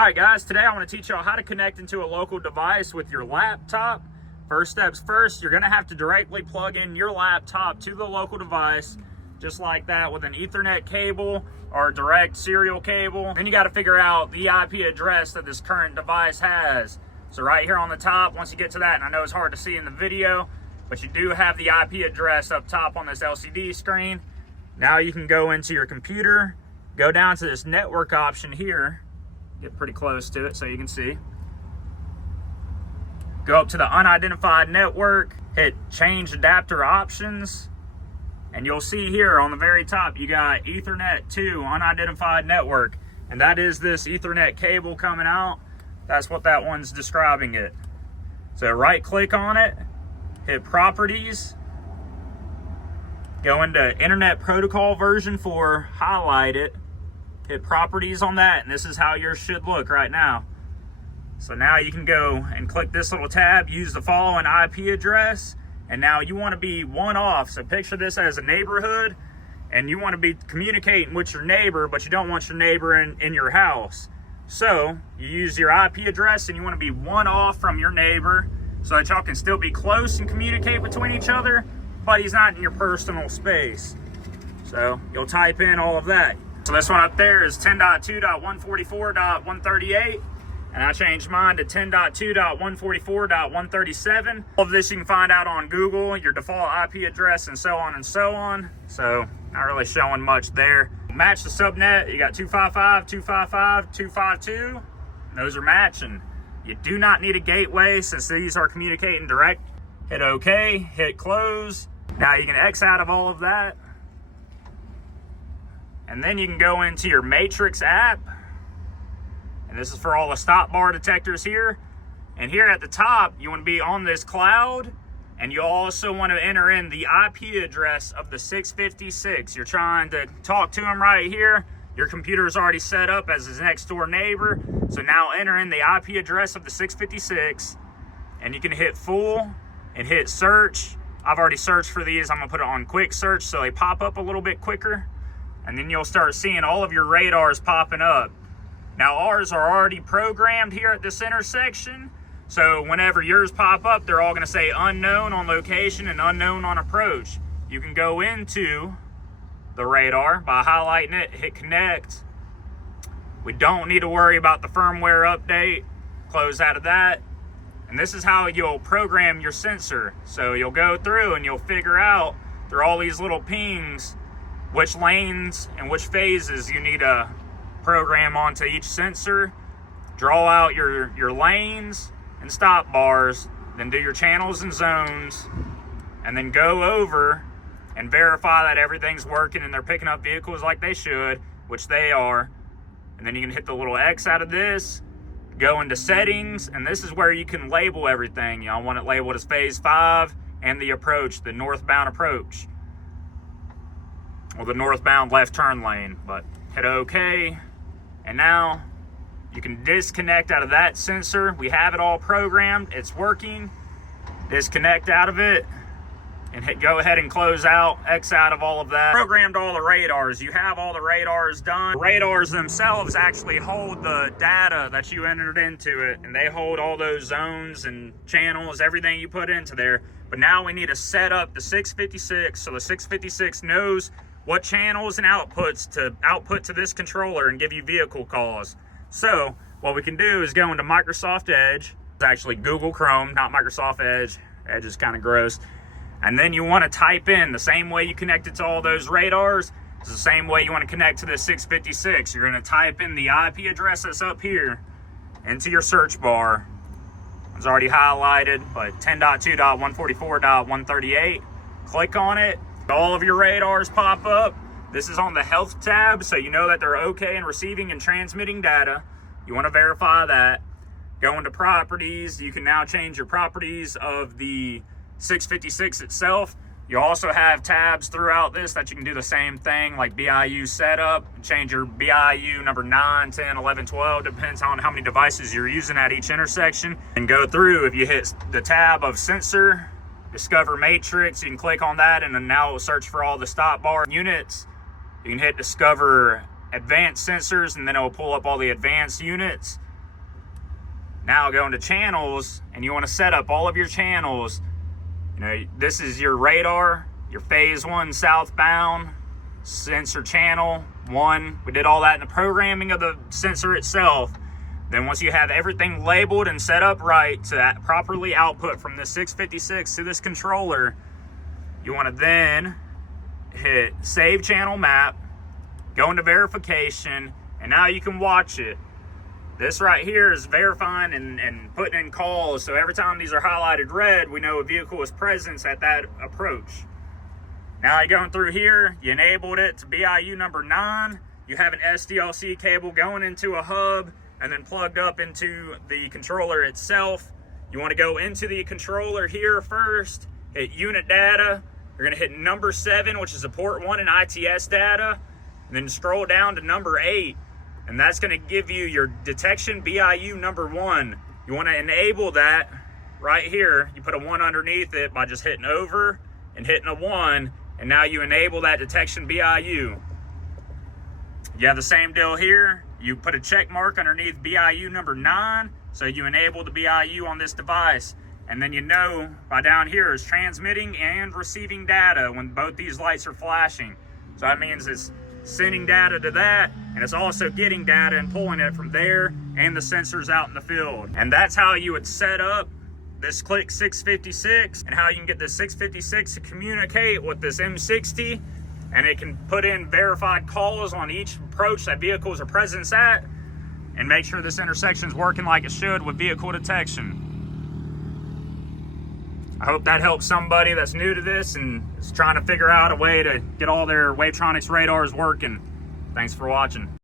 All right, guys, today I want to teach y'all how to connect into a local device with your laptop. First steps first, you're going to have to directly plug in your laptop to the local device, just like that, with an Ethernet cable or direct serial cable. Then you got to figure out the IP address that this current device has. So right here on the top, once you get to that, and I know it's hard to see in the video, but you do have the IP address up top on this LCD screen. Now you can go into your computer, go down to this network option here, get pretty close to it so you can see. Go up to the unidentified network, hit change adapter options, and you'll see here on the very top you got Ethernet to unidentified network, and that is this Ethernet cable coming out. That's what that one's describing it. So right click on it, hit properties, go into internet protocol version 4, highlight it, hit properties on that, and this is how yours should look right now. So now you can go and click this little tab, use the following IP address, and now you want to be one off. So picture this as a neighborhood, and you want to be communicating with your neighbor, but you don't want your neighbor in your house. So you use your IP address and you want to be one off from your neighbor so that y'all can still be close and communicate between each other, but he's not in your personal space. So you'll type in all of that. So this one up there is 10.2.144.138. And I changed mine to 10.2.144.137. All of this you can find out on Google, your default IP address, and so on and so on. So not really showing much there. Match the subnet. You got 255, 255, 252. Those are matching. You do not need a gateway since these are communicating direct. Hit OK, hit close. Now you can X out of all of that. And then you can go into your Matrix app. And this is for all the stop bar detectors here. And here at the top, you want to be on this cloud. And you also want to enter in the IP address of the 656. You're trying to talk to him right here. Your computer is already set up as his next door neighbor. So now enter in the IP address of the 656. And you can hit full and hit search. I've already searched for these. I'm going to put it on quick search so they pop up a little bit quicker. And then you'll start seeing all of your radars popping up. Now ours are already programmed here at this intersection, so whenever yours pop up, they're all going to say unknown on location and unknown on approach. You can go into the radar by highlighting it, hit connect. We don't need to worry about the firmware update. Close out of that. And this is how you'll program your sensor. So you'll go through and you'll figure out through all these little pings which lanes and which phases you need to program onto each sensor, draw out your lanes and stop bars, then do your channels and zones, and then go over and verify that everything's working and they're picking up vehicles like they should, which they are. And then you can hit the little X out of this, go into settings, and this is where you can label everything. Y'all want it labeled as phase 5 and the approach, the northbound approach, or the northbound left turn lane. But hit OK. And now you can disconnect out of that sensor. We have it all programmed. It's working. Disconnect out of it and go ahead and close out, X out of all of that. Programmed all the radars. You have all the radars done. The radars themselves actually hold the data that you entered into it, and they hold all those zones and channels, everything you put into there. But now we need to set up the 656 so the 656 knows what channels and outputs to output to this controller and give you vehicle calls. So what we can do is go into Microsoft Edge. It's actually Google Chrome, not Microsoft Edge. Edge is kind of gross. And then you want to type in the same way you connected to all those radars. It's the same way you want to connect to the 656. You're going to type in the IP address that's up here into your search bar. It's already highlighted, but 10.2.144.138. Click on it. All of your radars pop up. This is on the health tab, so you know that they're okay in receiving and transmitting data. You want to verify that. Go into properties. You can now change your properties of the 656 itself. You also have tabs throughout this that you can do the same thing, like BIU setup. Change your BIU number 9, 10, 11, 12, depends on how many devices you're using at each intersection. And go through, if you hit the tab of sensor, Discover Matrix, you can click on that, and then now it will search for all the stop bar units. You can hit Discover Advanced Sensors, and then it will pull up all the advanced units. Now go into channels, and you want to set up all of your channels. You know, this is your radar, your phase 1 southbound, sensor channel 1. We did all that in the programming of the sensor itself. Then once you have everything labeled and set up right to properly output from this 656 to this controller, you want to then hit save channel map, go into verification, and now you can watch it. This right here is verifying and putting in calls, so every time these are highlighted red, we know a vehicle is present at that approach. Now you're going through here, you enabled it to BIU number 9, you have an SDLC cable going into a hub and then plugged up into the controller itself. You want to go into the controller here first, hit unit data, you're going to hit number 7, which is the port 1 and ITS data, and then scroll down to number 8, and that's going to give you your detection BIU number 1. You want to enable that right here. You put a 1 underneath it by just hitting over and hitting a 1, and now you enable that detection BIU. You have the same deal here. You put a check mark underneath BIU number 9, so you enable the BIU on this device. And then you know by down here is transmitting and receiving data when both these lights are flashing. So that means it's sending data to that, and it's also getting data and pulling it from there and the sensors out in the field. And that's how you would set up this Cliq 656, and how you can get this 656 to communicate with this M60, and it can put in verified calls on each approach that vehicles are present at, and make sure this intersection is working like it should with vehicle detection. I hope that helps somebody that's new to this and is trying to figure out a way to get all their Wavetronics radars working. Thanks for watching.